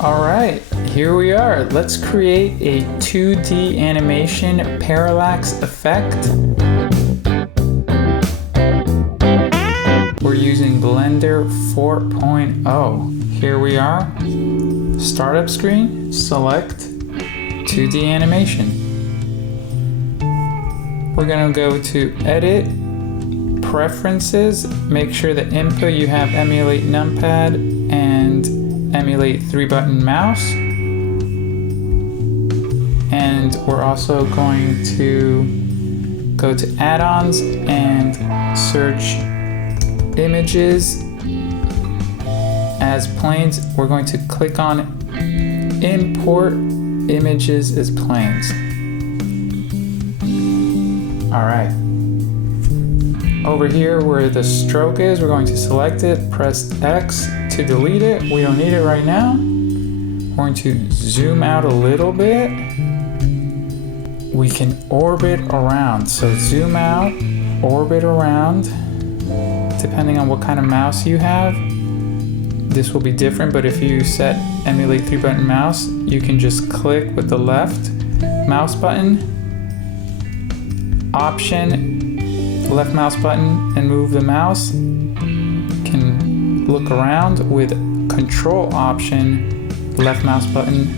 All right, here we are. Let's create a 2D animation parallax effect. We're using Blender 4.0. Here we are. Startup screen, select 2D animation. We're gonna go to Edit, Preferences, make sure the input you have Emulate Numpad and Emulate 3-button mouse. And we're also going to go to Add-ons and search Images as planes. We're going to click on Import Images as planes. All right. Over here where the stroke is, we're going to select it, press X to delete it. We don't need it right now. We're going to zoom out a little bit. We can orbit around. So zoom out, orbit around. Depending on what kind of mouse you have, this will be different, but if you set Emulate 3-button mouse, you can just click with the left mouse button, Option, left mouse button, and move the mouse. You can look around with Control Option, left mouse button,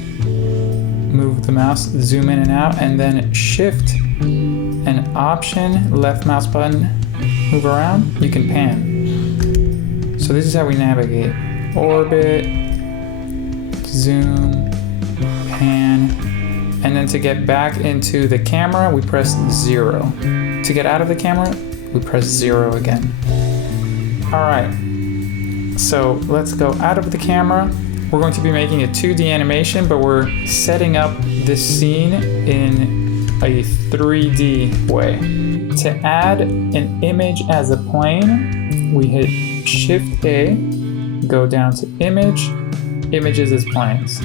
move the mouse, zoom in and out, and then Shift and Option, left mouse button, move around, you can pan. So this is how we navigate. Orbit, zoom, pan, and then to get back into the camera, we press 0. To get out of the camera, we press 0 again. All right, so let's go out of the camera. We're going to be making a 2D animation, but we're setting up this scene in a 3D way. To add an image as a plane, we hit Shift A, go down to Image, Images as planes.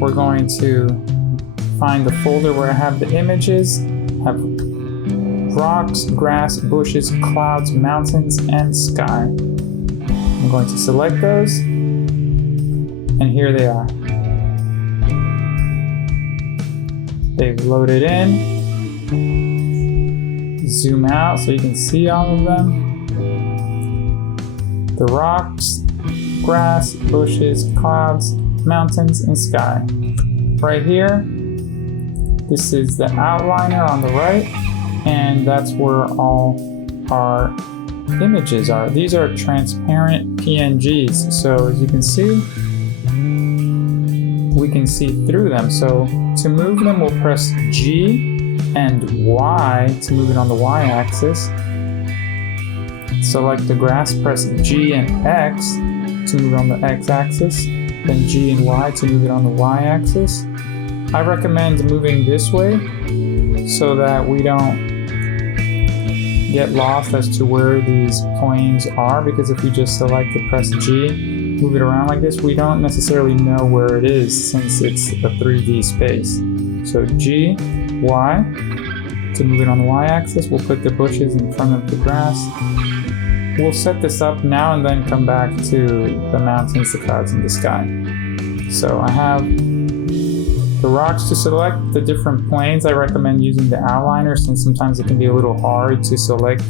We're going to find the folder where I have the images, have rocks, grass, bushes, clouds, mountains, and sky. I'm going to select those, and here they are. They've loaded in. Zoom out so you can see all of them. The rocks, grass, bushes, clouds, mountains, and sky. Right here, this is the outliner on the right, and that's where all our images are. These are transparent PNGs, so as you can see, we can see through them. So to move them, we'll press G and Y to move it on the Y-axis. Select the grass, press G and X to move it on the X-axis, then G and Y to move it on the Y-axis. I recommend moving this way so that we don't get lost as to where these planes are, because if we just select it, press G, move it around like this, we don't necessarily know where it is since it's a 3D space. So G, Y, to move it on the Y-axis, we'll put the bushes in front of the grass. We'll set this up now and then come back to the mountains, the clouds, and the sky. So I have the rocks to select the different planes. I recommend using the outliner since sometimes it can be a little hard to select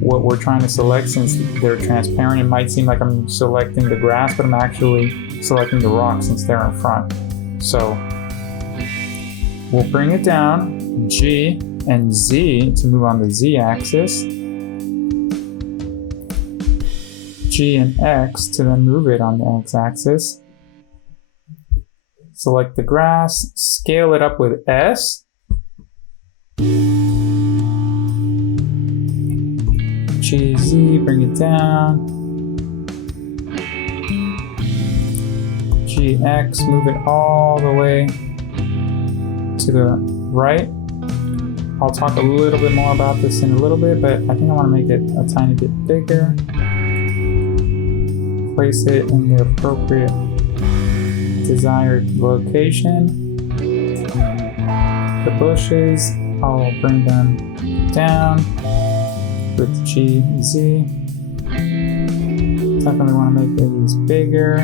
what we're trying to select since they're transparent. It might seem like I'm selecting the grass, but I'm actually selecting the rocks since they're in front. So we'll bring it down, G and Z to move on the Z-axis, G and X to then move it on the X-axis. Select the grass, scale it up with S. G, Z, bring it down. G, X, move it all the way to the right. I'll talk a little bit more about this in a little bit, but I think I want to make it a tiny bit bigger. Place it in the appropriate desired location. The bushes, I'll bring them down with G, Z. Definitely want to make these bigger.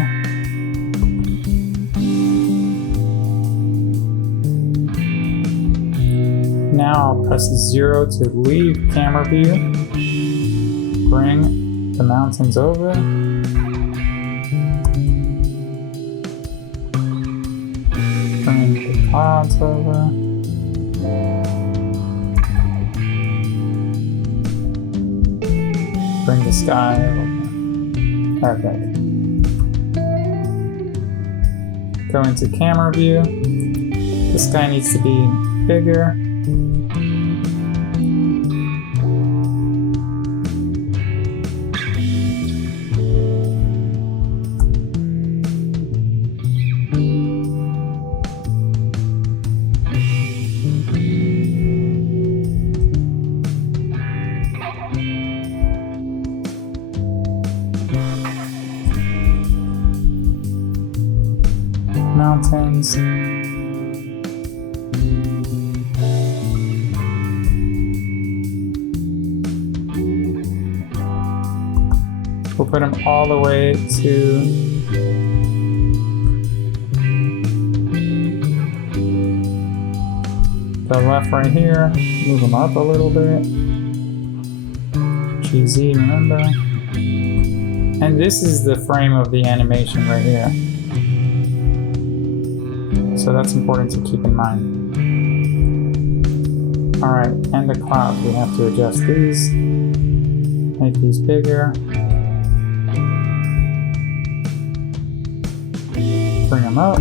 now I'll press 0 to leave camera view. Bring the mountains over. Bring the clouds over. Bring the sky over. Perfect. Go into camera view. The sky needs to be bigger. Mountains. We'll put them all the way to the left right here. Move them up a little bit. GZ, remember? And this is the frame of the animation right here. So that's important to keep in mind. Alright, and the clouds. We have to adjust these. Make these bigger. Bring them up.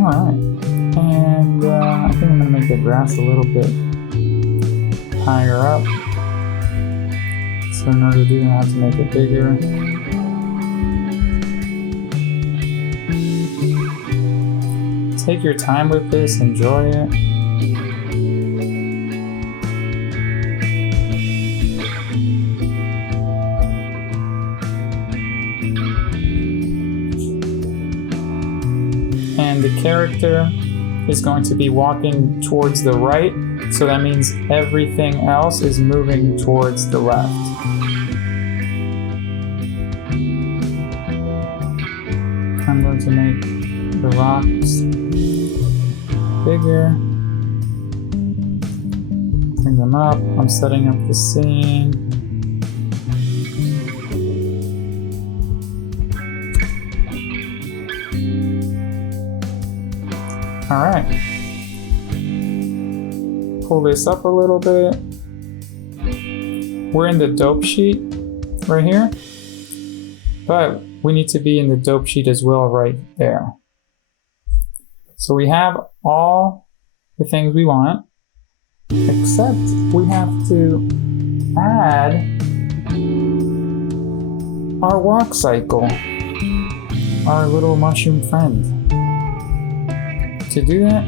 Alright, and I think I'm going to make the grass a little bit higher up. So in order to do that, I have to make it bigger. Take your time with this, enjoy it. And the character is going to be walking towards the right, so that means everything else is moving towards the left. I'm going to make the rocks bigger, bring them up. I'm setting up the scene. All right, pull this up a little bit. We're in the dope sheet right here, but we need to be in the dope sheet as well right there. So we have all the things we want, except we have to add our walk cycle, our little mushroom friend. To do that,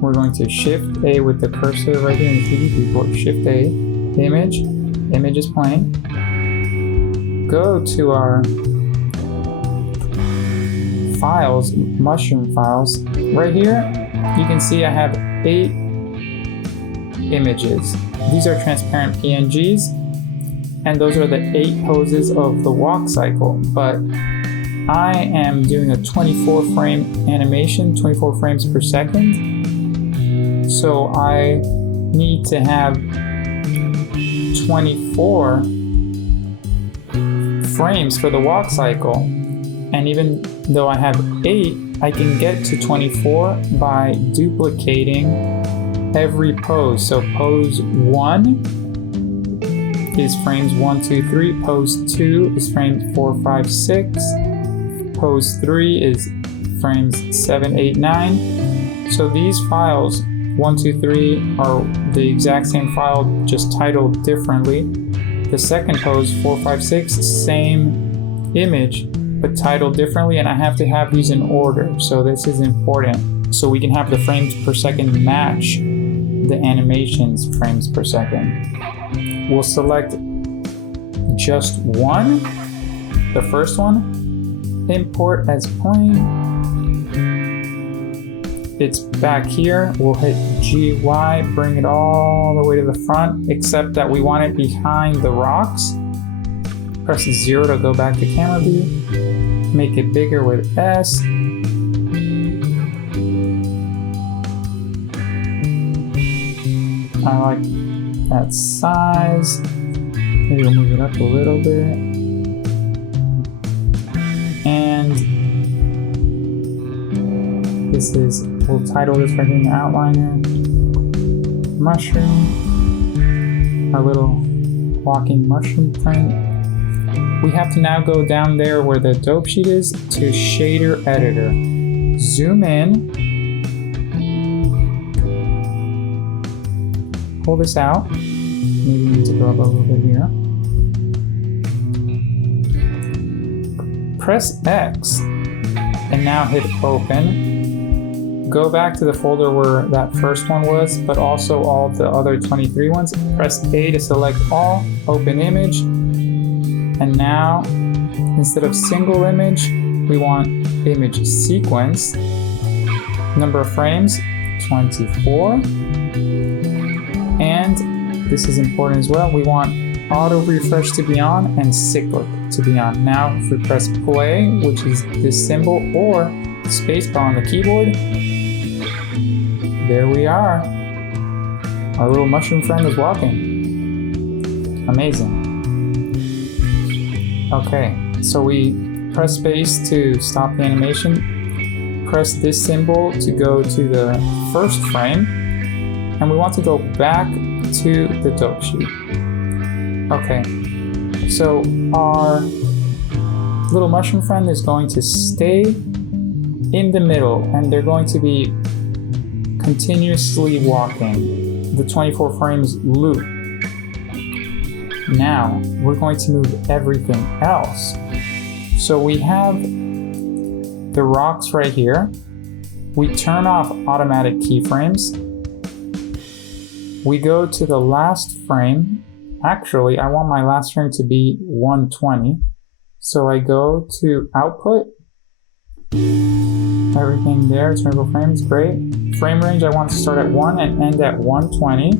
we're going to Shift A with the cursor right here in the 3D viewport. Shift A, image is playing. Go to our files, mushroom files. Right here, you can see I have 8 images. These are transparent PNGs, and those are the 8 poses of the walk cycle. But I am doing a 24 frame animation, 24 frames per second. So I need to have 24 frames for the walk cycle. And even though I have 8, I can get to 24 by duplicating every pose. So pose 1 is frames 1, 2, 3. Pose 2 is frames 4, 5, 6. Pose 3 is frames 7, 8, 9. So these files, 1, 2, 3, are the exact same file, just titled differently. The second pose, 4, 5, 6, same image, but titled differently, and I have to have these in order. So this is important. So we can have the frames per second match the animation's frames per second. We'll select just one, the first one, import as plane. It's back here. We'll hit GY, bring it all the way to the front, except that we want it behind the rocks. Press 0 to go back to camera view. Make it bigger with S. I like that size. Maybe we'll move it up a little bit. And this is, we'll title this right here in the outliner. Mushroom. Our little walking mushroom print. We have to now go down there where the dope sheet is to shader editor. Zoom in. Pull this out. Maybe we need to go up a little bit here. Press X and now hit open. Go back to the folder where that first one was, but also all of the other 23 ones. Press A to select all, open image. And now, instead of single image, we want image sequence. Number of frames, 24. And this is important as well. We want auto refresh to be on and cyclic to be on. Now, if we press play, which is this symbol, or spacebar on the keyboard, there we are. Our little mushroom friend is walking. Amazing. Okay, so we press space to stop the animation. Press this symbol to go to the first frame. And we want to go back to the dope sheet. Okay, so our little mushroom friend is going to stay in the middle and they're going to be continuously walking. The 24 frames loop. Now we're going to move everything else. So we have the rocks right here. We turn off automatic keyframes. We go to the last frame. Actually, I want my last frame to be 120. So I go to output. Everything there, 24 frames, great. Frame range, I want to start at 1 and end at 120.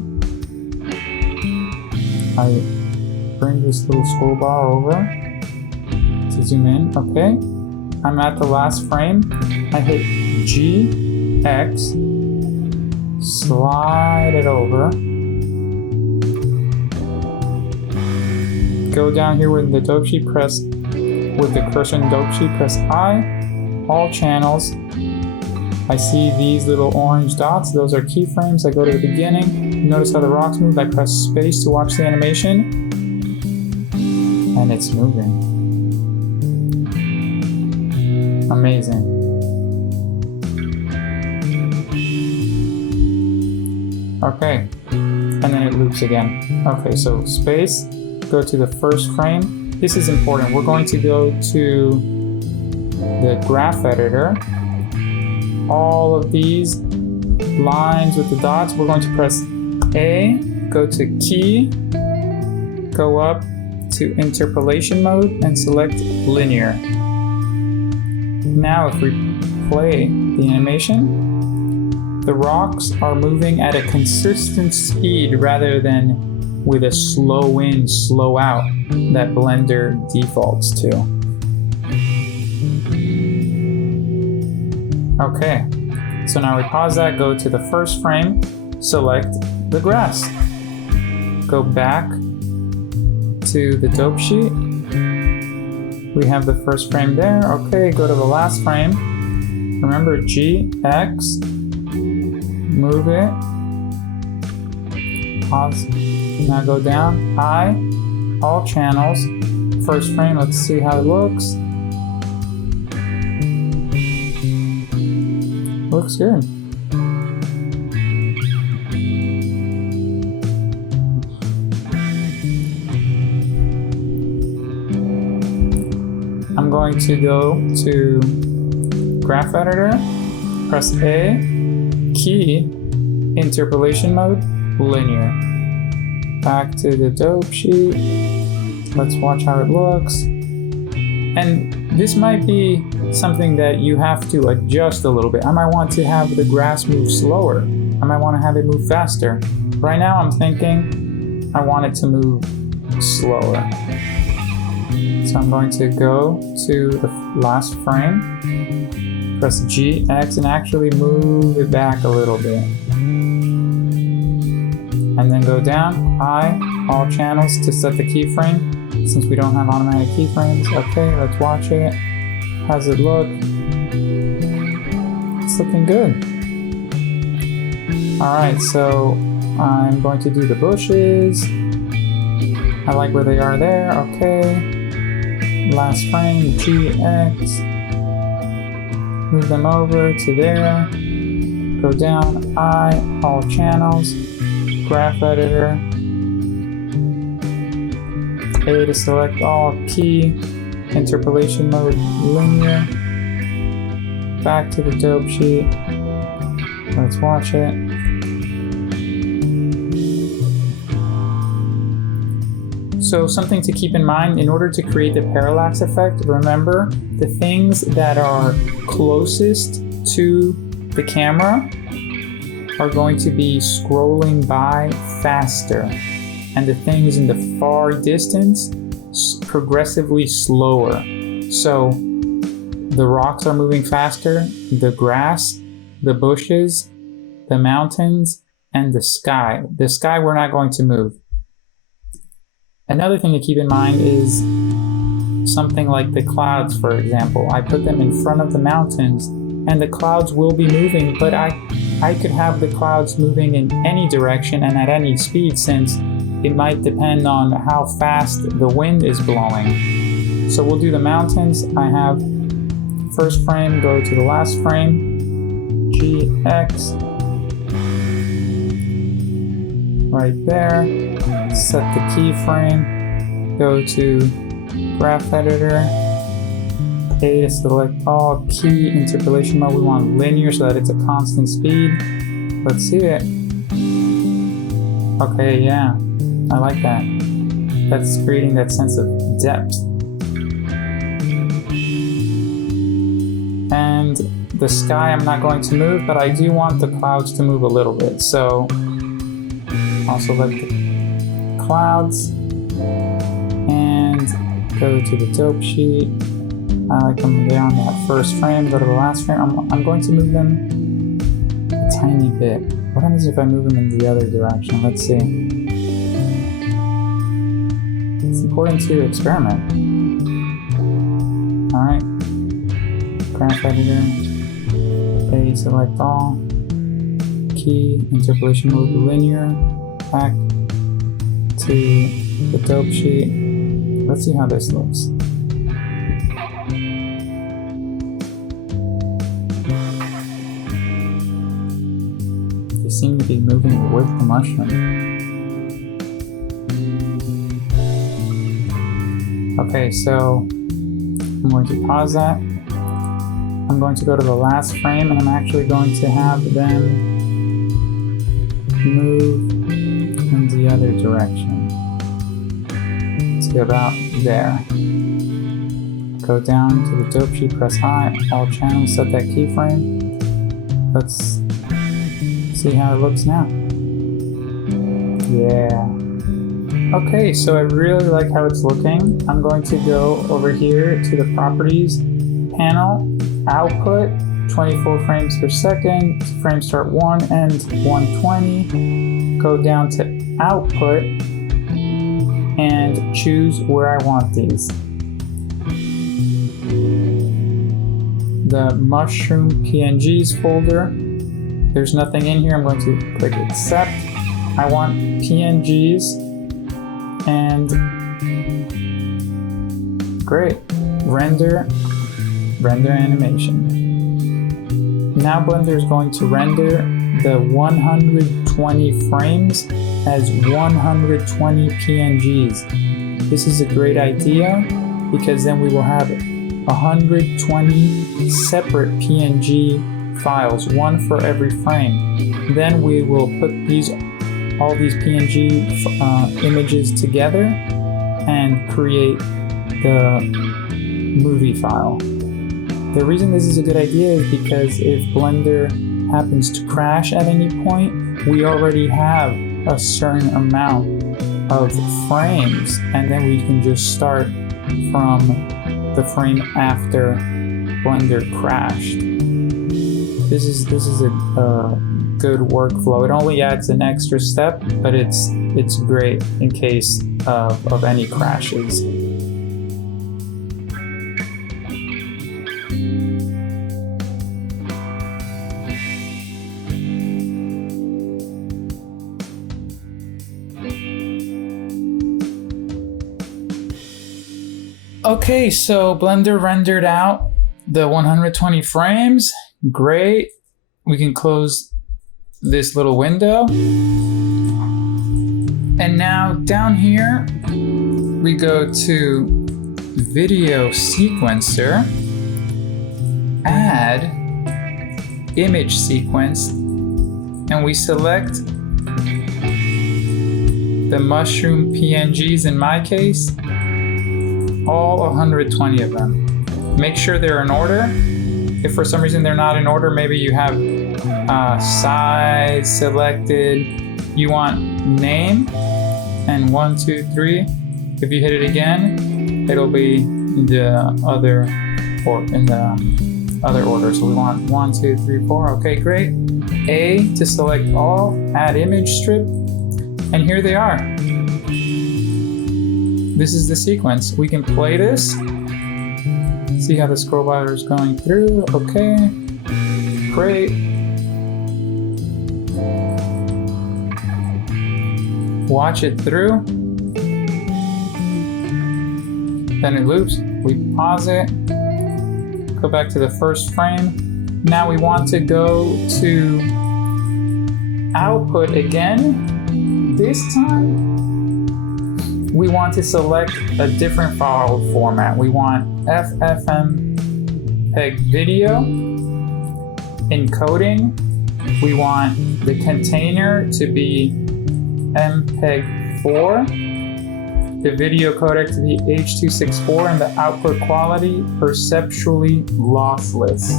I bring this little scroll bar over to zoom in. Okay, I'm at the last frame. I hit G, X, slide it over. Go down here with the dope sheet, press with the cursor in dope sheet, press I, all channels. I see these little orange dots, those are keyframes. I go to the beginning. Notice how the rocks move. I press space to watch the animation. And it's moving. Amazing. Okay, and then it loops again. Okay, so space, go to the first frame. This is important. We're going to go to the graph editor. All of these lines with the dots, we're going to press A, go to key, go up to interpolation mode and select linear. Now if we play the animation, the rocks are moving at a consistent speed rather than with a slow in, slow out that Blender defaults to. Okay, so now we pause that, go to the first frame, select the grass. Go back to the dope sheet. We have the first frame there. Okay, go to the last frame. Remember G, X, move it. Pause. Now go down. I, all channels. First frame, let's see how it looks. Looks good. I'm going to go to graph editor, press A, key, interpolation mode, linear. Back to the dope sheet, Let's watch how it looks. And this might be something that you have to adjust a little bit. I might want to have the grass move slower. I might want to have it move faster. Right now I'm thinking I want it to move slower. So I'm going to go to the last frame, press G, X, and actually move it back a little bit. And then go down, I, all channels to set the keyframe. Since we don't have automatic keyframes. Okay, let's watch it. How's it look? It's looking good. Alright, so I'm going to do the bushes. I like where they are there. Okay. Last frame, G, X. Move them over to there. Go down, I, all channels. Graph editor. A to select all, key, interpolation mode, linear, back to the dope sheet, let's watch it. So something to keep in mind, in order to create the parallax effect, remember the things that are closest to the camera are going to be scrolling by faster. And the things in the far distance progressively slower. So the rocks are moving faster, the grass, the bushes, the mountains, and the sky. The sky we're not going to move. Another thing to keep in mind is something like the clouds, for example. I put them in front of the mountains and the clouds will be moving, but I could have the clouds moving in any direction and at any speed, since it might depend on how fast the wind is blowing. So we'll do the mountains. I have first frame, go to the last frame, G, X, right there, set the keyframe, go to graph editor, A to select all, key, interpolation mode, we want linear so that it's a constant speed. Let's see it. Okay, yeah. I like that. That's creating that sense of depth. And the sky I'm not going to move, but I do want the clouds to move a little bit. So I'll select the clouds and go to the dope sheet. I like them there on that first frame, go to the last frame. I'm going to move them a tiny bit. What happens if I move them in the other direction? Let's see. It's important to experiment. Alright. Graph editor. A, select all. Key, interpolation mode, linear. Back to the dope sheet. Let's see how this looks. They seem to be moving with the mushroom. Okay, so I'm going to pause that. I'm going to go to the last frame and I'm actually going to have them move in the other direction. To about there. Go down to the dope sheet, press I, all channels, set that keyframe. Let's see how it looks now. Yeah. Okay, so I really like how it's looking. I'm going to go over here to the properties panel, output, 24 frames per second, frame start 1 and 120. Go down to output and choose where I want these. The mushroom PNGs folder. There's nothing in here. I'm going to click accept. I want PNGs and great. Render animation. Now Blender is going to render the 120 frames as 120 PNGs. This is a great idea because then we will have 120 separate PNG files, one for every frame. Then we will put all these PNG images together and create the movie file. The reason this is a good idea is because if Blender happens to crash at any point, we already have a certain amount of frames, and then we can just start from the frame after Blender crashed. This is a good workflow. It only adds an extra step, but it's great in case of any crashes. Okay, so Blender rendered out the 120 frames. Great. We can close this little window. And now down here, we go to Video Sequencer, Add Image Sequence, and we select the mushroom PNGs in my case. All 120 of them. Make sure they're in order. If for some reason they're not in order, maybe you have size selected. You want name and 1, 2, 3. If you hit it again, it'll be in the other order. So we want 1, 2, 3, 4. Okay, great. A to select all. Add image strip, and here they are. This is the sequence. We can play this. See how the scroll bar is going through. Okay, great. Watch it through. Then it loops. We pause it. Go back to the first frame. Now we want to go to output again. This time, we want to select a different file format. We want FFmpeg video encoding. We want the container to be MPEG-4, the video codec to be H.264, and the output quality perceptually lossless.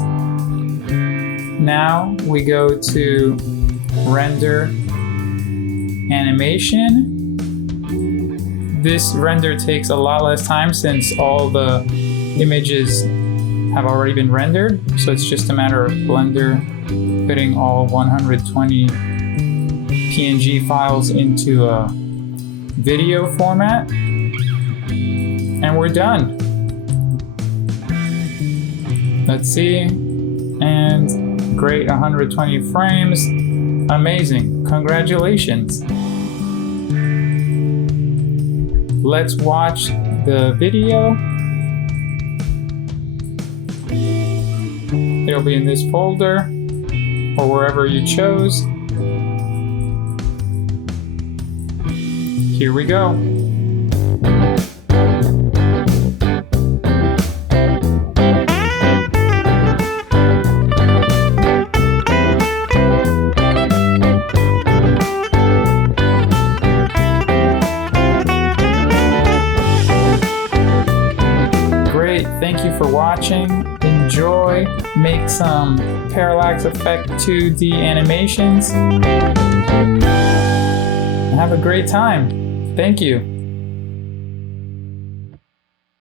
Now we go to render animation. This render takes a lot less time since all the images have already been rendered. So it's just a matter of Blender putting all 120 PNG files into a video format. And we're done. Let's see. And great, 120 frames. Amazing. Congratulations. Let's watch the video. It'll be in this folder or wherever you chose. Here we go. Thank you for watching. Enjoy. Make some Parallax Effect 2D animations. Have a great time. Thank you.